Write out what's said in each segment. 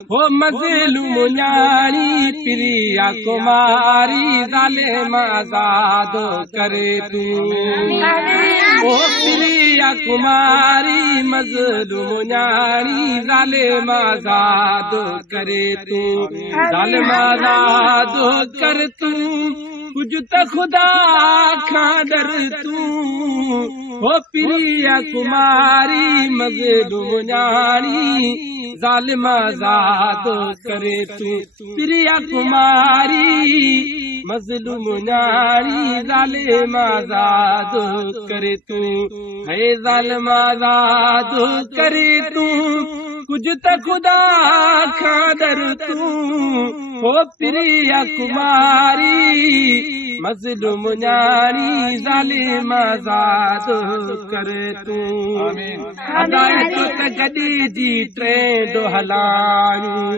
हो मज़लूम न्याणी प्रिया कुमारी ज़ालिम आज़ाद करे तू। ओ प्रिया कुमारी मज़लूम न्याणी ज़ालिम आज़ाद करे तू। ज़ालिम आज़ाद कर तू कुछ त खुदा खां डर तू। हो प्रिया कुमारी मज़लूम न्याणी ज़ालिम आज़ाद करे तू। प्रिया कुमारी मज़लूम न्याणी ज़ालिम आज़ाद करे तू। है ज़ालिम आज़ाद करे तू कुछ त खुदा खां डर तू। हो प्रिया कुमारी मज़लूम न्याणी ज़ालिम आज़ाद करे तू। अचो त गॾिजी ट्रेंड हलायूं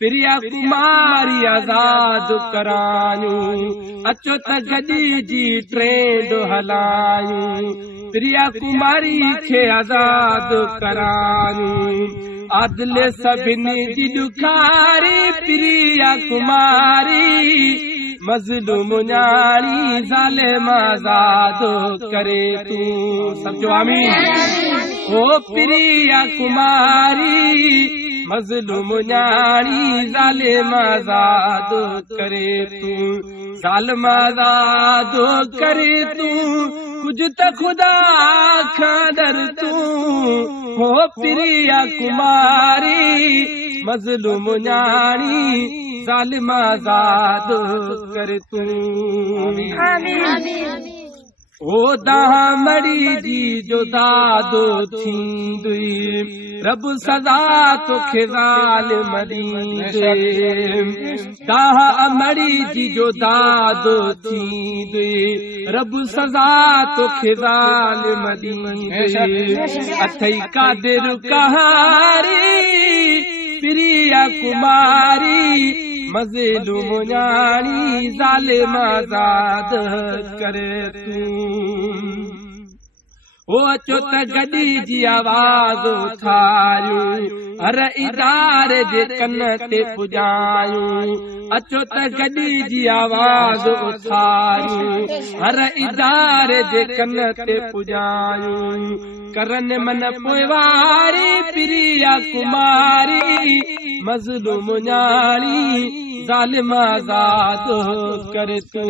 प्रिया कुमारी आज़ाद करायूं। अचो त गॾिजी ट्रेंड हलायूं प्रिया कुमारी खे आज़ाद करायूं। आदिल सभिनी जी ॾुखारी प्रिया कुमारी मज़लूम न्याणी ज़ालिम आज़ाद करे तू। सब जो आमीन। ओ प्रिया कुमारी मज़लूम न्याणी ज़ालिम आज़ाद करे तू। ज़ालिम आज़ाद करे तू कुछ त खुदा खां डर तू। हो प्रिया कुमारी मज़लूम न्याणी ज़ालिम आज़ाद कर तू। ओ दामड़ी जी जो दादो थींदुई रब सज़ा तोखे ज़ालिम ॾींदुई। दामड़ी जी जो दादो थींदुई रब सज़ा तोखे ज़ालिम ॾींदुई। अथई कादिर कहारी प्रिया कुमारी मज़लूम न्याणी ज़ालिम आज़ाद करे तू। ओ अचो त गॾिजी आवाज़ उथारियूं हर इदारे जे कन ते पुॼायूं। अचो त गॾिजी आवाज़ उथारियूं हर इदारे जे कन ते पुॼायूं। करन मन पोइवारी प्रिया कुमारी मज़लूम न्याणी ज़ालिम आज़ाद करे तू।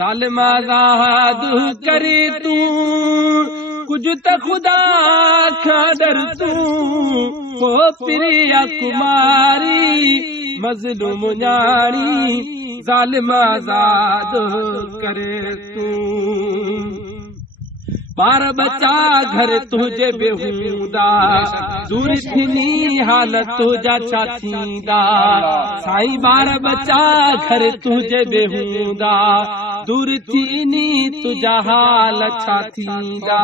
ज़ालिम आज़ाद करे तू कुछ त खुदा खां डर तू। हो प्रिया कुमारी मज़लूम न्याणी ज़ालिम आज़ाद करे तू। बार बच्चा घर तुझे बेहूदा दूर थीनी हालत तुझा छा थींदा। साईं बार बच्चा घर तुझे बेहूदा दूर थीनी तुझा हाल छा थींदा।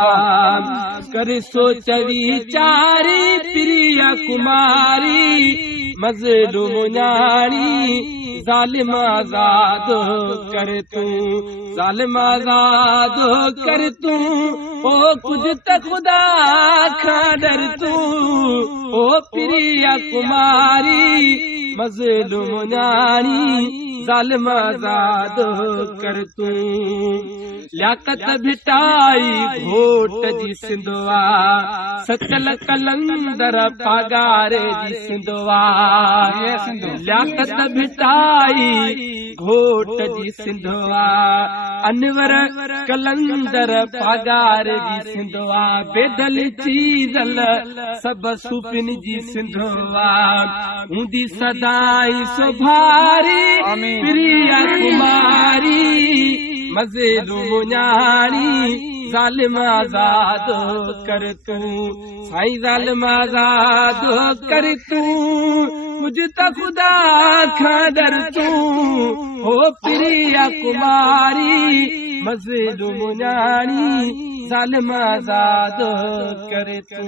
कर सोच वीचारी प्रिया कुमारी मज़लूम न्याणी ज़ालिम आज़ाद कर तू। ज़ालिम आज़ाद कर तू ओ कुछ त खुदा खां डर तू। ओ प्रिया कुमारी मज़लूम न्याणी ज़ालिम आज़ाद कर तू। लियाकत भिटाई घोट जी सिंधवा सचल कलंदर पगारे जी सिंधवा। लियाकत भिटाई घोट जी सिंधवा अनवर कलंदर पगारे जी सिंधवा। बेदल चीज़ल सब सुपिन जी सिंधवा हूंदी सदाई सुभारी प्रिया कुमारी मज़लूम न्याणी ज़ालिम आज़ाद कर तू। साईं ज़ालिम आज़ाद कर तू कुछ त खुदा खां डर तू। हो प्रिया कुमारी मज़लूम न्याणी ज़ालिम आज़ाद कर तू।